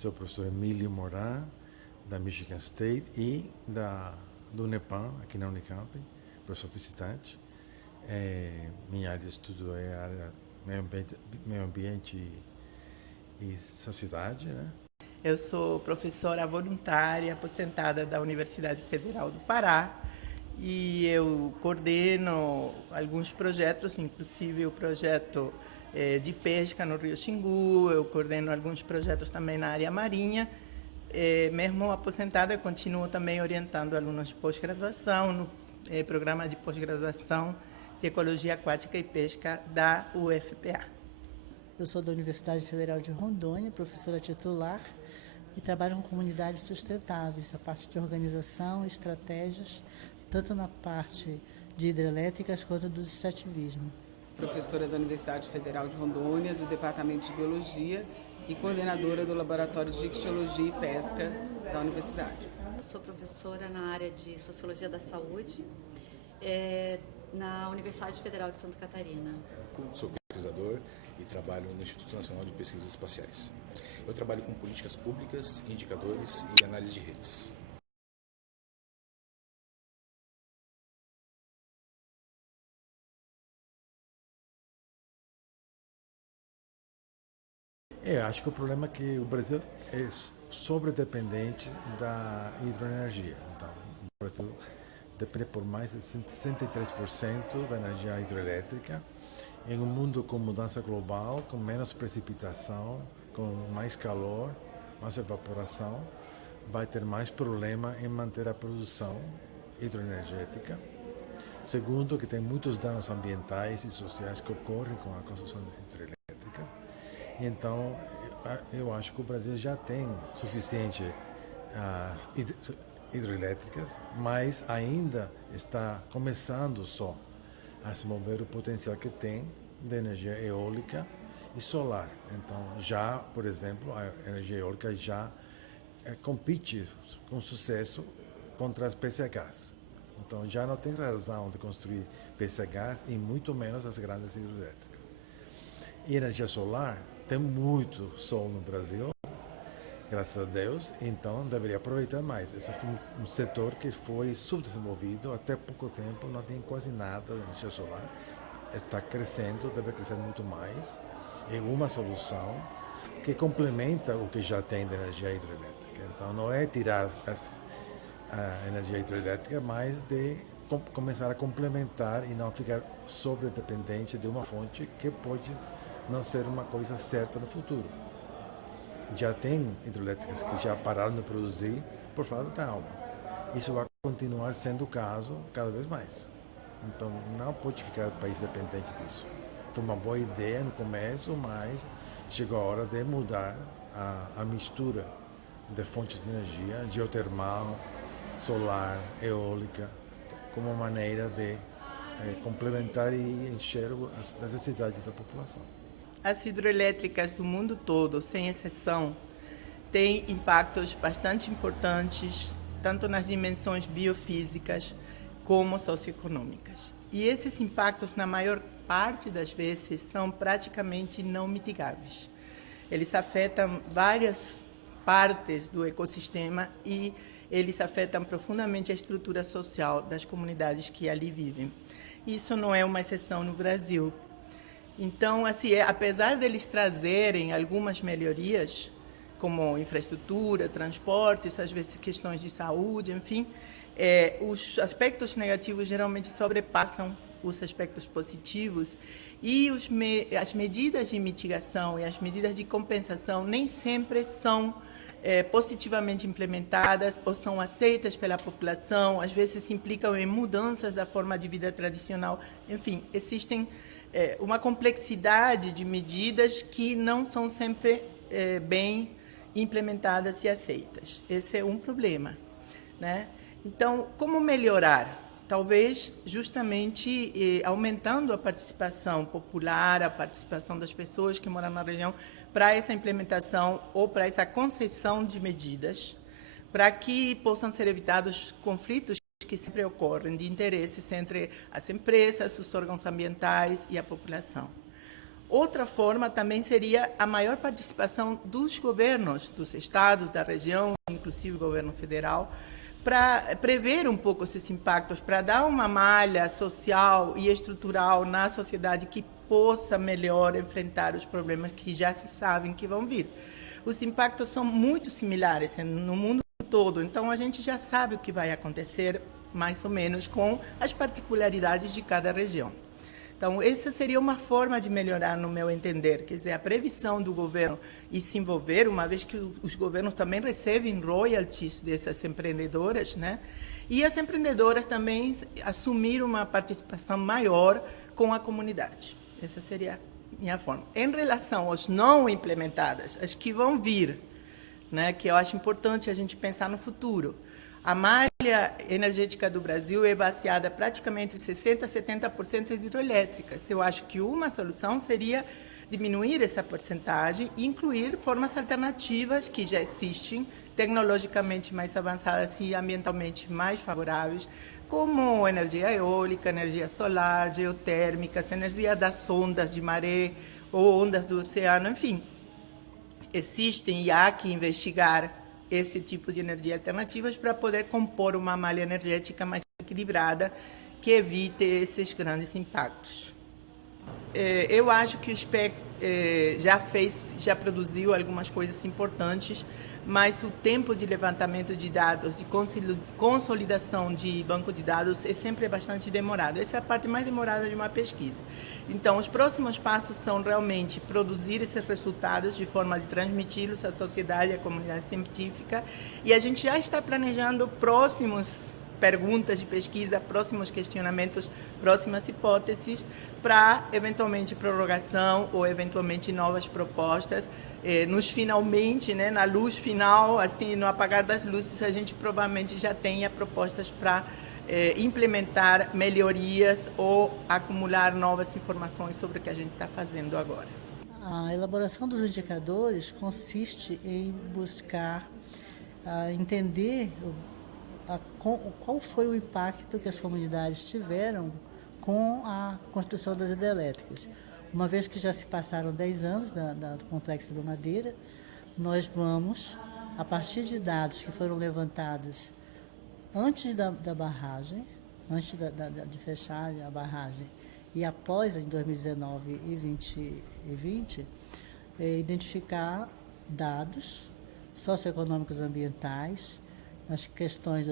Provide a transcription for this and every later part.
Sou o professor Emílio Moran, da Michigan State e do Nepal, aqui na Unicamp, professor visitante. Minha área de estudo é a área meio ambiente e sociedade, né? Eu sou professora voluntária aposentada da Universidade Federal do Pará e eu coordeno alguns projetos, inclusive o projeto de pesca no Rio Xingu, eu coordeno alguns projetos também na área marinha. Mesmo aposentada, eu continuo também orientando alunos de pós-graduação no programa de pós-graduação de Ecologia Aquática e Pesca da UFPA. Eu sou da Universidade Federal de Rondônia, professora titular, e trabalho com comunidades sustentáveis, a parte de organização e estratégias, tanto na parte de hidrelétricas quanto dos extrativismo. Professora da Universidade Federal de Rondônia, do Departamento de Biologia e coordenadora do Laboratório de Ictiologia e Pesca da Universidade. Eu sou professora na área de Sociologia da Saúde, na Universidade Federal de Santa Catarina. Sou pesquisador e trabalho no Instituto Nacional de Pesquisas Espaciais. Eu trabalho com políticas públicas, indicadores e análise de redes. Acho que o problema é que o Brasil é sobredependente da hidroenergia. Então, o Brasil depende por mais de 63% da energia hidroelétrica. Em um mundo com mudança global, com menos precipitação, com mais calor, mais evaporação, vai ter mais problema em manter a produção hidroenergética. Segundo, que tem muitos danos ambientais e sociais que ocorrem com a construção das hidrelétricas. Então, eu acho que o Brasil já tem suficiente hidrelétricas, mas ainda está começando só a se mover o potencial que tem de energia eólica e solar. Então, já, por exemplo, a energia eólica já compete com sucesso contra as PCHs. Então, já não tem razão de construir PCHs e muito menos as grandes hidrelétricas. E energia solar, tem muito sol no Brasil, graças a Deus, então deveria aproveitar mais. Esse foi um setor que foi subdesenvolvido até pouco tempo, não tem quase nada de energia solar. Está crescendo, deve crescer muito mais. É uma solução que complementa o que já tem de energia hidrelétrica. Então não é tirar a energia hidrelétrica, mas de começar a complementar e não ficar sobredependente de uma fonte que pode não ser uma coisa certa no futuro. Já tem hidrelétricas que já pararam de produzir por falta de água. Isso vai continuar sendo o caso cada vez mais. Então não pode ficar o país dependente disso. Foi uma boa ideia no começo, mas chegou a hora de mudar a mistura de fontes de energia, geotermal, solar, eólica, como maneira de complementar e encher as necessidades da população. As hidroelétricas do mundo todo, sem exceção, têm impactos bastante importantes, tanto nas dimensões biofísicas como socioeconômicas. E esses impactos, na maior parte das vezes, são praticamente não mitigáveis. Eles afetam várias partes do ecossistema e eles afetam profundamente a estrutura social das comunidades que ali vivem. Isso não é uma exceção no Brasil. Então, assim, apesar deles trazerem algumas melhorias, como infraestrutura, transportes, às vezes questões de saúde, enfim, os aspectos negativos geralmente sobrepassam os aspectos positivos e as medidas de mitigação e as medidas de compensação nem sempre são positivamente implementadas ou são aceitas pela população, às vezes implicam em mudanças da forma de vida tradicional. Enfim, existem uma complexidade de medidas que não são sempre bem implementadas e aceitas. Esse é um problema, né? Então, como melhorar? Talvez justamente aumentando a participação popular, a participação das pessoas que moram na região para essa implementação ou para essa concessão de medidas, para que possam ser evitados conflitos que sempre ocorrem de interesses entre as empresas, os órgãos ambientais e a população. Outra forma também seria a maior participação dos governos, dos estados, da região, inclusive o governo federal, para prever um pouco esses impactos, para dar uma malha social e estrutural na sociedade que possa melhor enfrentar os problemas que já se sabem que vão vir. Os impactos são muito similares no mundo todo, então a gente já sabe o que vai acontecer, mais ou menos, com as particularidades de cada região. Então, essa seria uma forma de melhorar, no meu entender, quer dizer, a previsão do governo e se envolver, uma vez que os governos também recebem royalties dessas empreendedoras, né? E as empreendedoras também assumir uma participação maior com a comunidade. Essa seria a minha forma. Em relação aos não implementadas, as que vão vir, né, que eu acho importante a gente pensar no futuro. A malha energética do Brasil é baseada praticamente em 60% a 70% de hidroelétricas. Eu acho que uma solução seria diminuir essa porcentagem e incluir formas alternativas que já existem, tecnologicamente mais avançadas e ambientalmente mais favoráveis, como energia eólica, energia solar, geotérmicas, energia das ondas de maré ou ondas do oceano, enfim. Existem e há que investigar esse tipo de energia alternativas para poder compor uma malha energética mais equilibrada que evite esses grandes impactos. Eu acho que o SPEC já produziu algumas coisas importantes, mas o tempo de levantamento de dados, de consolidação de banco de dados é sempre bastante demorado. Essa é a parte mais demorada de uma pesquisa. Então, os próximos passos são realmente produzir esses resultados de forma de transmiti-los à sociedade, à comunidade científica, e a gente já está planejando próximas perguntas de pesquisa, próximos questionamentos, próximas hipóteses, para, eventualmente, prorrogação ou, eventualmente, novas propostas. Nos finalmente, né, na luz final, assim, no apagar das luzes, a gente provavelmente já tenha propostas para implementar melhorias ou acumular novas informações sobre o que a gente está fazendo agora. A elaboração dos indicadores consiste em buscar entender qual foi o impacto que as comunidades tiveram com a construção das hidrelétricas. Uma vez que já se passaram 10 anos do Complexo do Madeira, nós vamos, a partir de dados que foram levantados antes da barragem, antes de fechar a barragem e após, em 2019 e 2020, identificar dados socioeconômicos ambientais, as questões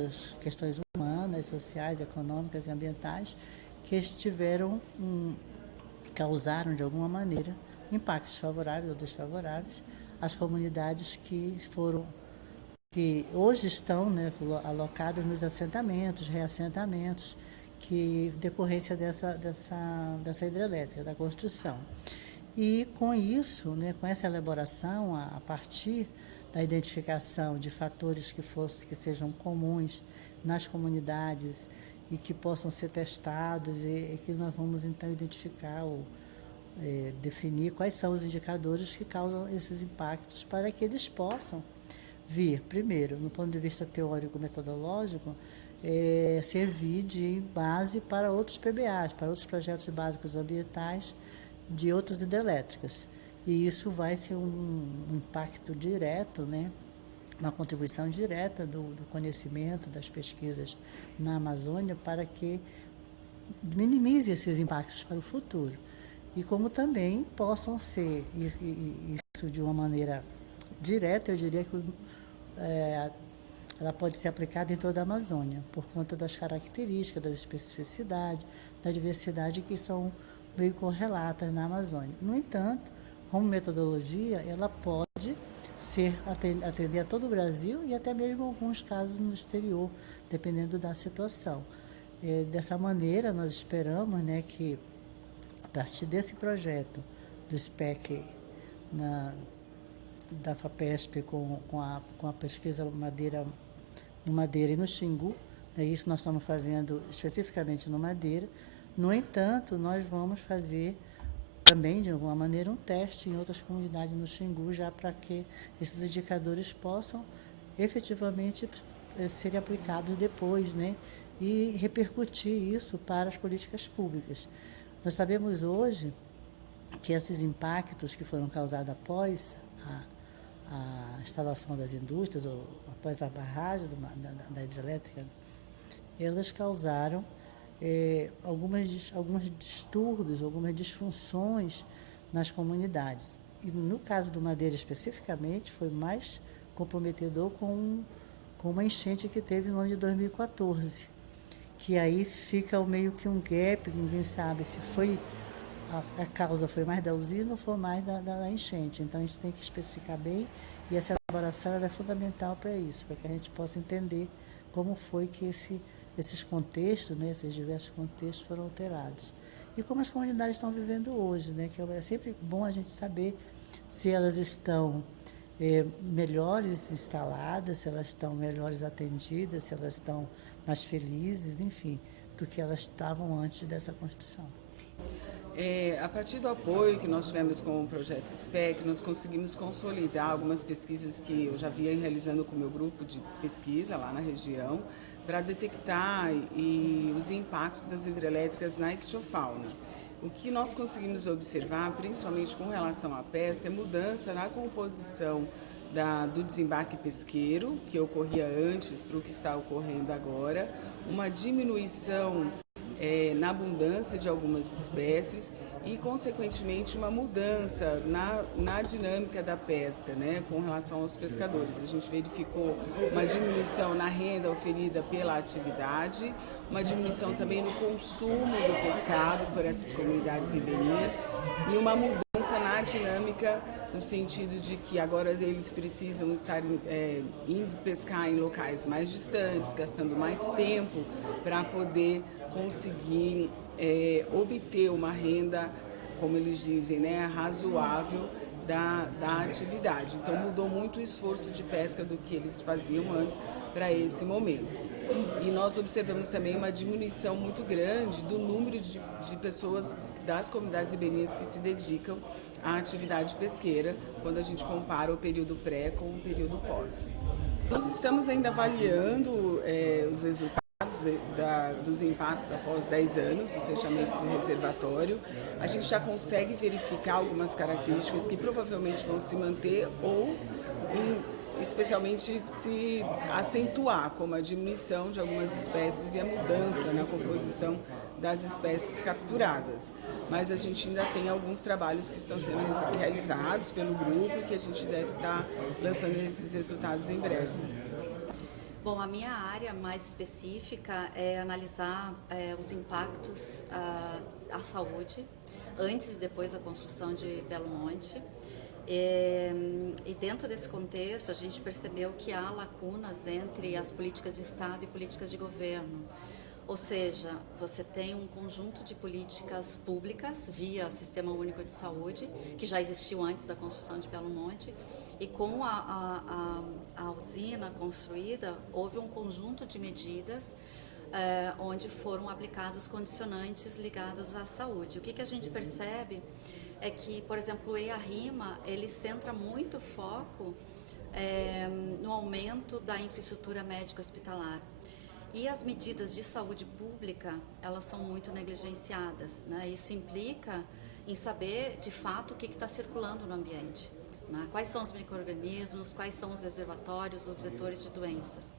humanas, sociais, econômicas e ambientais que causaram, de alguma maneira, impactos favoráveis ou desfavoráveis às comunidades que hoje estão, né, alocadas nos assentamentos, reassentamentos, que decorrência dessa hidrelétrica, da construção. E com isso, né, com essa elaboração, a partir da identificação de fatores que sejam comuns nas comunidades e que possam ser testados e que nós vamos então identificar ou definir quais são os indicadores que causam esses impactos para que eles possam vir, primeiro, no ponto de vista teórico-metodológico, servir de base para outros PBAs, para outros projetos básicos ambientais de outras hidrelétricas. E isso vai ser um impacto direto, né? Uma contribuição direta do conhecimento, das pesquisas na Amazônia para que minimize esses impactos para o futuro. E como também possam ser, isso de uma maneira direta, eu diria que ela pode ser aplicada em toda a Amazônia, por conta das características, da especificidade, da diversidade que são bem correlatas na Amazônia. No entanto, como metodologia, ela pode atender a todo o Brasil e até mesmo alguns casos no exterior, dependendo da situação. Dessa maneira, nós esperamos, né, que, a partir desse projeto do SPEC da FAPESP com a pesquisa no Madeira e no Xingu, isso nós estamos fazendo especificamente no Madeira. No entanto, nós vamos fazer também, de alguma maneira, um teste em outras comunidades no Xingu, já para que esses indicadores possam efetivamente serem aplicados depois, né, e repercutir isso para as políticas públicas. Nós sabemos hoje que esses impactos que foram causados após a instalação das indústrias, ou após a barragem da hidrelétrica, elas causaram alguns distúrbios, algumas disfunções nas comunidades. E no caso do Madeira especificamente, foi mais comprometedor com uma enchente que teve no ano de 2014, que aí fica meio que um gap, ninguém sabe se foi a causa foi mais da usina ou foi mais da enchente. Então a gente tem que especificar bem, e essa elaboração ela é fundamental para isso, para que a gente possa entender como foi que esses contextos, né, esses diversos contextos foram alterados. E como as comunidades estão vivendo hoje, né, que é sempre bom a gente saber se elas estão melhores instaladas, se elas estão melhores atendidas, se elas estão mais felizes, enfim, do que elas estavam antes dessa construção. A partir do apoio que nós tivemos com o projeto SPEC, nós conseguimos consolidar algumas pesquisas que eu já vinha realizando com o meu grupo de pesquisa lá na região, para detectar os impactos das hidrelétricas na ictiofauna. O que nós conseguimos observar, principalmente com relação à pesca, é mudança na composição do desembarque pesqueiro, que ocorria antes para o que está ocorrendo agora, uma diminuição na abundância de algumas espécies e, consequentemente, uma mudança na dinâmica da pesca, né, com relação aos pescadores. A gente verificou uma diminuição na renda oferida pela atividade, uma diminuição também no consumo do pescado por essas comunidades ribeirinhas e uma mudança na dinâmica no sentido de que agora eles precisam estar indo pescar em locais mais distantes, gastando mais tempo para poder conseguir obter uma renda, como eles dizem, né, razoável da atividade. Então mudou muito o esforço de pesca do que eles faziam antes para esse momento. E nós observamos também uma diminuição muito grande do número de pessoas das comunidades ribeirinhas que se dedicam à atividade pesqueira, quando a gente compara o período pré com o período pós. Nós estamos ainda avaliando os resultados dos impactos após 10 anos do fechamento do reservatório. A gente já consegue verificar algumas características que provavelmente vão se manter ou, especialmente, se acentuar, como a diminuição de algumas espécies e a mudança na composição das espécies capturadas. Mas a gente ainda tem alguns trabalhos que estão sendo realizados pelo grupo e que a gente deve estar lançando esses resultados em breve. Bom, a minha área mais específica é analisar os impactos à saúde antes e depois da construção de Belo Monte. E dentro desse contexto, a gente percebeu que há lacunas entre as políticas de Estado e políticas de governo. Ou seja, você tem um conjunto de políticas públicas via Sistema Único de Saúde, que já existiu antes da construção de Belo Monte, e com a usina construída, houve um conjunto de medidas onde foram aplicados condicionantes ligados à saúde. O que a gente percebe é que, por exemplo, o EIA-RIMA, ele centra muito foco no aumento da infraestrutura médica hospitalar. E as medidas de saúde pública, elas são muito negligenciadas, né? Isso implica em saber, de fato, o que está circulando no ambiente, né? Quais são os micro-organismos, quais são os reservatórios, os vetores de doenças.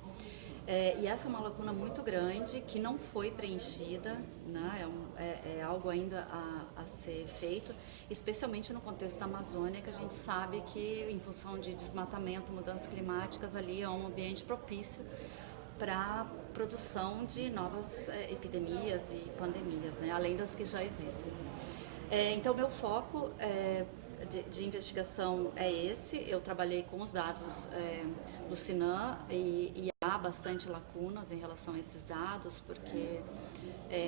E essa é uma lacuna muito grande que não foi preenchida, né? É algo ainda a ser feito, especialmente no contexto da Amazônia, que a gente sabe que, em função de desmatamento, mudanças climáticas, ali é um ambiente propício para a produção de novas epidemias e pandemias, né? Além das que já existem. Então, meu foco de investigação é esse. Eu trabalhei com os dados do Sinan e há bastante lacunas em relação a esses dados, porque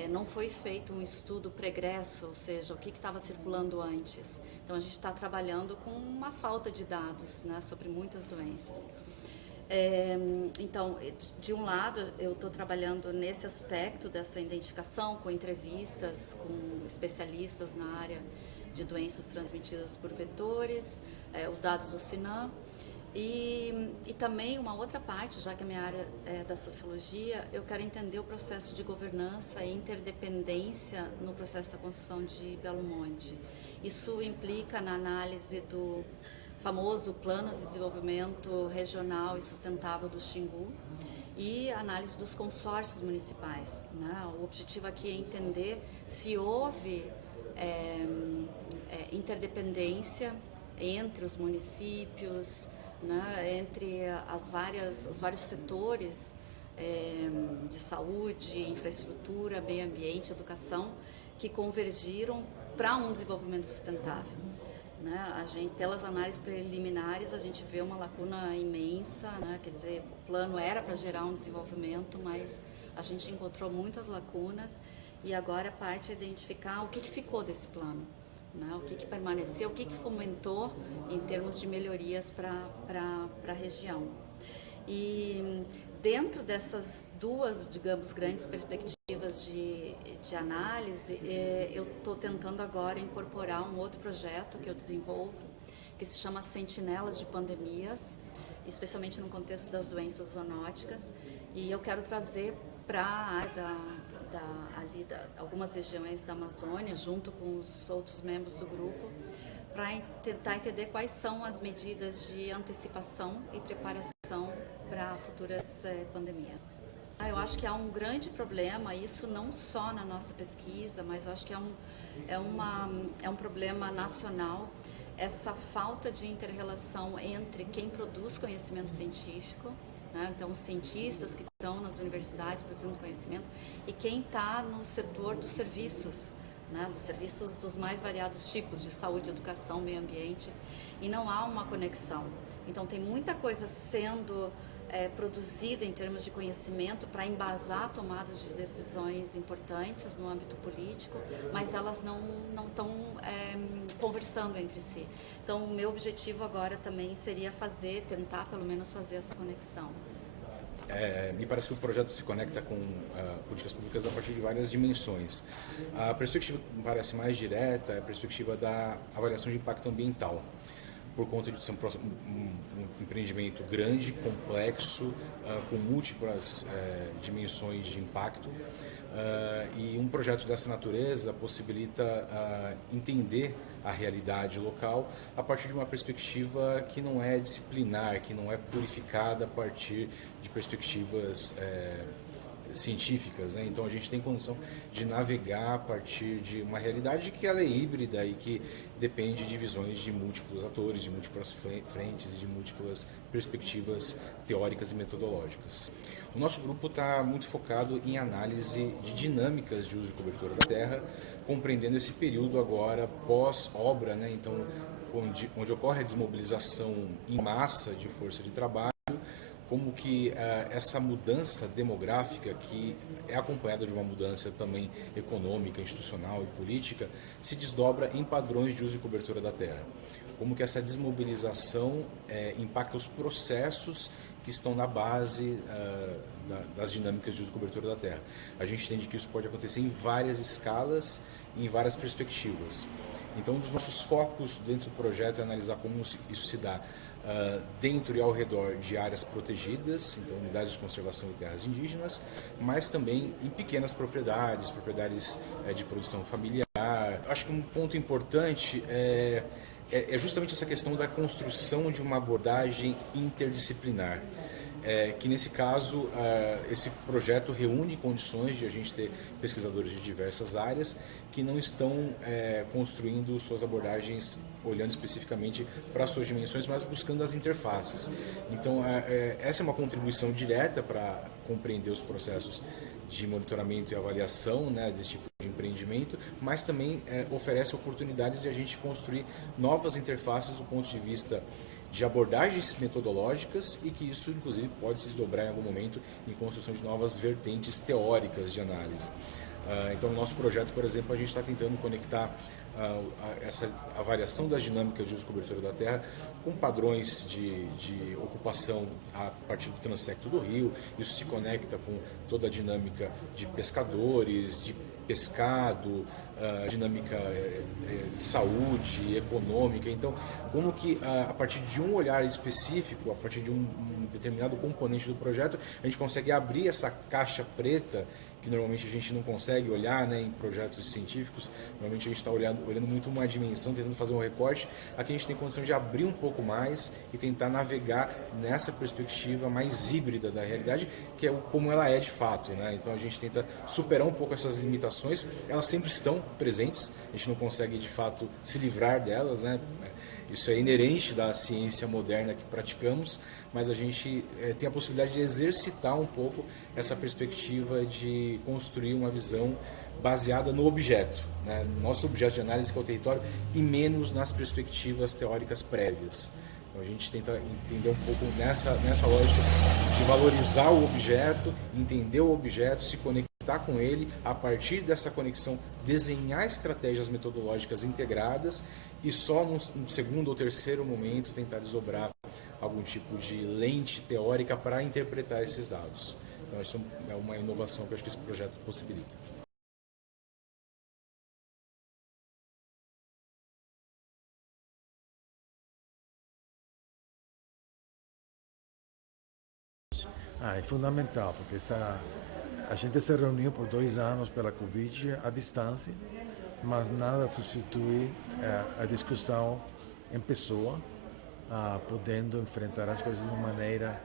não foi feito um estudo pregresso, ou seja, o que estava circulando antes. Então, a gente está trabalhando com uma falta de dados, né, sobre muitas doenças. Então, de um lado, eu estou trabalhando nesse aspecto dessa identificação, com entrevistas com especialistas na área de doenças transmitidas por vetores, os dados do Sinan, e também uma outra parte, já que a minha área é da sociologia, eu quero entender o processo de governança e interdependência no processo da construção de Belo Monte. Isso implica na análise do famoso Plano de Desenvolvimento Regional e Sustentável do Xingu e análise dos consórcios municipais, né? O objetivo aqui é entender se houve interdependência entre os municípios, né? Entre os vários setores de saúde, infraestrutura, meio ambiente, educação, que convergiram para um desenvolvimento sustentável. Né? Pelas análises preliminares, a gente vê uma lacuna imensa, né? Quer dizer, o plano era para gerar um desenvolvimento, mas a gente encontrou muitas lacunas e agora parte é identificar o que ficou desse plano, né? O que permaneceu, o que fomentou em termos de melhorias para a região. E dentro dessas duas, digamos, grandes perspectivas de análise, eu estou tentando agora incorporar um outro projeto que eu desenvolvo, que se chama Sentinelas de Pandemias, especialmente no contexto das doenças zoonóticas, e eu quero trazer para a área algumas regiões da Amazônia, junto com os outros membros do grupo, para tentar entender quais são as medidas de antecipação e preparação para futuras pandemias. Eu acho que há um grande problema, isso não só na nossa pesquisa, mas eu acho que é um problema nacional, essa falta de inter-relação entre quem produz conhecimento científico, né? Então os cientistas que estão nas universidades produzindo conhecimento, e quem está no setor dos serviços, né? Dos serviços dos mais variados tipos, de saúde, educação, meio ambiente, e não há uma conexão. Então tem muita coisa sendo produzida em termos de conhecimento para embasar tomadas de decisões importantes no âmbito político, mas elas não estão conversando entre si. Então, o meu objetivo agora também seria tentar pelo menos fazer essa conexão. Me parece que o projeto se conecta com políticas públicas a partir de várias dimensões. A perspectiva que me parece mais direta é a perspectiva da avaliação de impacto ambiental, por conta de ser um empreendimento grande, complexo, com múltiplas dimensões de impacto, e um projeto dessa natureza possibilita entender a realidade local a partir de uma perspectiva que não é disciplinar, que não é purificada a partir de perspectivas científicas, né? Então a gente tem condição de navegar a partir de uma realidade que ela é híbrida e que depende de visões de múltiplos atores, de múltiplas frentes, de múltiplas perspectivas teóricas e metodológicas. O nosso grupo está muito focado em análise de dinâmicas de uso e cobertura da terra, compreendendo esse período agora pós-obra, né? Então, onde ocorre a desmobilização em massa de força de trabalho, como que essa mudança demográfica, que é acompanhada de uma mudança também econômica, institucional e política, se desdobra em padrões de uso e cobertura da terra. Como que essa desmobilização impacta os processos que estão na base das dinâmicas de uso e cobertura da terra. A gente entende que isso pode acontecer em várias escalas, em várias perspectivas. Então, um dos nossos focos dentro do projeto é analisar como isso se dá dentro e ao redor de áreas protegidas, então unidades de conservação de terras indígenas, mas também em pequenas propriedades de produção familiar. Acho que um ponto importante é justamente essa questão da construção de uma abordagem interdisciplinar. Que nesse caso, esse projeto reúne condições de a gente ter pesquisadores de diversas áreas que não estão construindo suas abordagens olhando especificamente para suas dimensões, mas buscando as interfaces. Então, essa é uma contribuição direta para compreender os processos de monitoramento e avaliação, né, desse tipo de empreendimento, mas também oferece oportunidades de a gente construir novas interfaces do ponto de vista de abordagens metodológicas e que isso, inclusive, pode se desdobrar em algum momento em construção de novas vertentes teóricas de análise. Então, no nosso projeto, por exemplo, a gente está tentando conectar essa avaliação das dinâmicas de uso e cobertura da terra com padrões de ocupação a partir do transecto do rio. Isso se conecta com toda a dinâmica de pescadores, de pescado, dinâmica de saúde, econômica. Então, como que a partir de um olhar específico, a partir de um determinado componente do projeto, a gente consegue abrir essa caixa preta que normalmente a gente não consegue olhar, né, em projetos científicos. Normalmente a gente está olhando muito uma dimensão, tentando fazer um recorte. Aqui a gente tem condição de abrir um pouco mais e tentar navegar nessa perspectiva mais híbrida da realidade, que é como ela é de fato, né? Então a gente tenta superar um pouco essas limitações. Elas sempre estão presentes, a gente não consegue de fato se livrar delas, né? Isso é inerente da ciência moderna que praticamos, mas a gente tem a possibilidade de exercitar um pouco essa perspectiva de construir uma visão baseada no objeto, né? Nosso objeto de análise, que é o território, e menos nas perspectivas teóricas prévias. Então a gente tenta entender um pouco nessa lógica de valorizar o objeto, entender o objeto, se conectar com ele, a partir dessa conexão desenhar estratégias metodológicas integradas e só no segundo ou terceiro momento tentar desdobrar algum tipo de lente teórica para interpretar esses dados. Então isso é uma inovação que eu acho que esse projeto possibilita. É fundamental, porque a gente se reuniu por 2 anos pela Covid à distância, mas nada substitui a discussão em pessoa, podendo enfrentar as coisas de uma maneira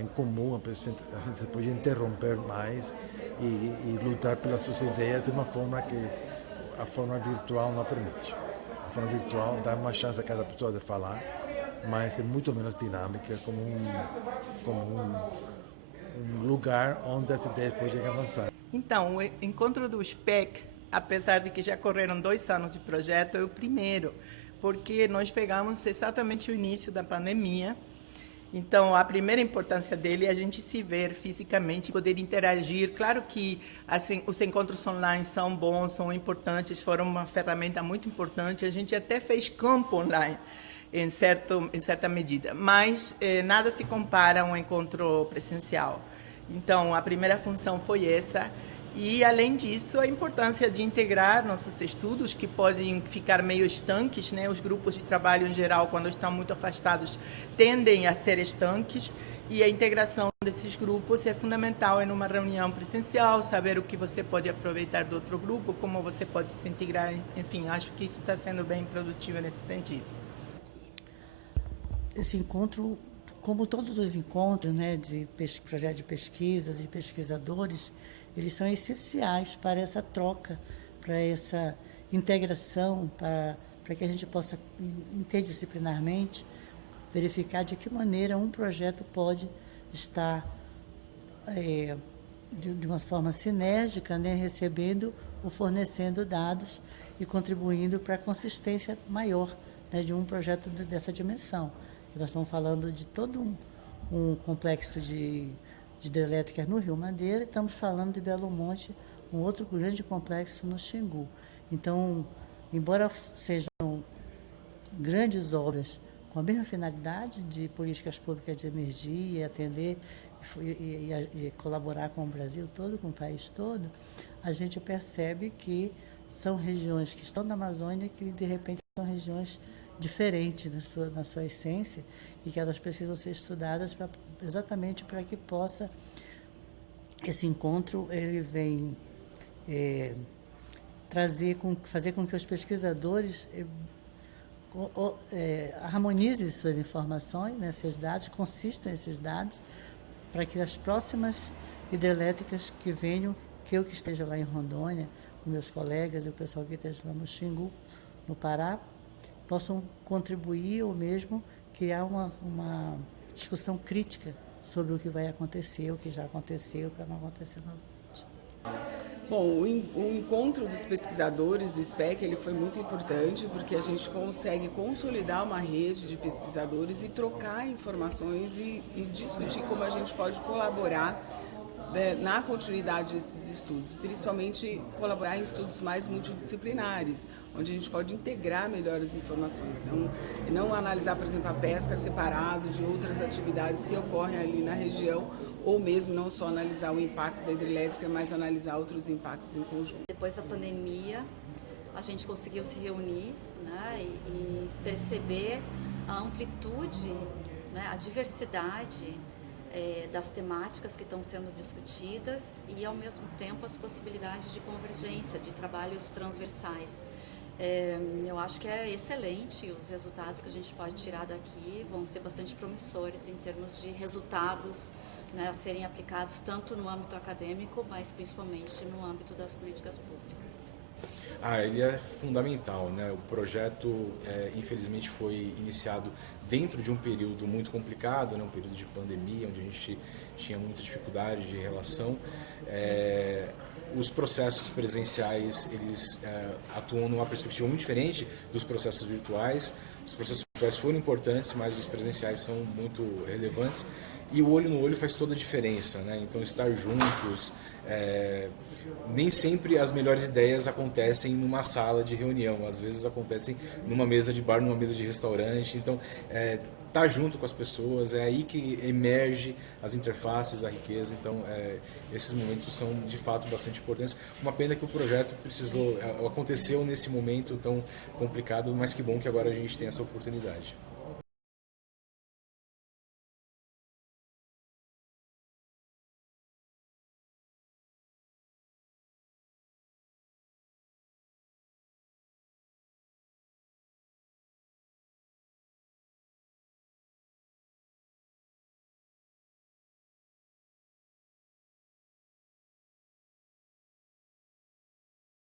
em comum. A gente pode interromper mais e lutar pelas suas ideias de uma forma que a forma virtual não permite. A forma virtual dá uma chance a cada pessoa de falar, mas é muito menos dinâmica, como um lugar onde as ideias podem avançar. Então, o encontro do SPEC, apesar de que já correram 2 anos de projeto, é o primeiro, porque nós pegamos exatamente o início da pandemia. Então, a primeira importância dele é a gente se ver fisicamente, poder interagir. Claro que assim, os encontros online são bons, são importantes, foram uma ferramenta muito importante. A gente até fez campo online, em certa medida, mas nada se compara a um encontro presencial. Então, a primeira função foi essa. E, além disso, a importância de integrar nossos estudos, que podem ficar meio estanques, né? Os grupos de trabalho, em geral, quando estão muito afastados, tendem a ser estanques, e a integração desses grupos é fundamental em uma reunião presencial, saber o que você pode aproveitar do outro grupo, como você pode se integrar, enfim, acho que isso está sendo bem produtivo nesse sentido. Esse encontro, como todos os encontros, né, de projetos de pesquisas e pesquisadores, eles são essenciais para essa troca, para essa integração, para que a gente possa, interdisciplinarmente, verificar de que maneira um projeto pode estar de uma forma sinérgica, né, recebendo ou fornecendo dados e contribuindo para a consistência maior, né, de um projeto dessa dimensão. Nós estamos falando de todo um complexo de hidrelétricas no Rio Madeira, e estamos falando de Belo Monte, um outro grande complexo no Xingu. Então, embora sejam grandes obras com a mesma finalidade de políticas públicas de energia, atender e colaborar com o Brasil todo, com o país todo, a gente percebe que são regiões que estão na Amazônia que, de repente, são regiões diferentes na sua essência e que elas precisam ser estudadas exatamente para que possa esse encontro ele vem fazer com que os pesquisadores harmonizem suas informações, né, seus dados, consistam esses dados, para que as próximas hidrelétricas que venham, que eu que esteja lá em Rondônia, com meus colegas e o pessoal que esteja lá no Xingu, no Pará, possam contribuir ou mesmo criar uma discussão crítica sobre o que vai acontecer, o que já aconteceu, para não acontecer novamente. Bom, o encontro dos pesquisadores do SPEC ele foi muito importante porque a gente consegue consolidar uma rede de pesquisadores e trocar informações e discutir como a gente pode colaborar na continuidade desses estudos, principalmente colaborar em estudos mais multidisciplinares, onde a gente pode integrar melhor as informações, não analisar, por exemplo, a pesca separado de outras atividades que ocorrem ali na região, ou mesmo não só analisar o impacto da hidrelétrica, mas analisar outros impactos em conjunto. Depois da pandemia, a gente conseguiu se reunir, né, e perceber a amplitude, né, a diversidade das temáticas que estão sendo discutidas e, ao mesmo tempo, as possibilidades de convergência, de trabalhos transversais. Eu acho que é excelente, os resultados que a gente pode tirar daqui vão ser bastante promissores em termos de resultados, né, a serem aplicados tanto no âmbito acadêmico, mas principalmente no âmbito das políticas públicas. Ele é fundamental, né? O projeto, infelizmente, foi iniciado dentro de um período muito complicado, né? Um período de pandemia, onde a gente tinha muita dificuldade de relação. Os processos presenciais, eles atuam numa perspectiva muito diferente dos processos virtuais. Os processos virtuais foram importantes, mas os presenciais são muito relevantes. E o olho no olho faz toda a diferença, né? Então, estar juntos... nem sempre as melhores ideias acontecem numa sala de reunião, às vezes acontecem numa mesa de bar, numa mesa de restaurante. Então, estar junto com as pessoas, é aí que emerge as interfaces, a riqueza. Então, esses momentos são de fato bastante importantes. Uma pena que o projeto aconteceu nesse momento tão complicado, mas que bom que agora a gente tem essa oportunidade.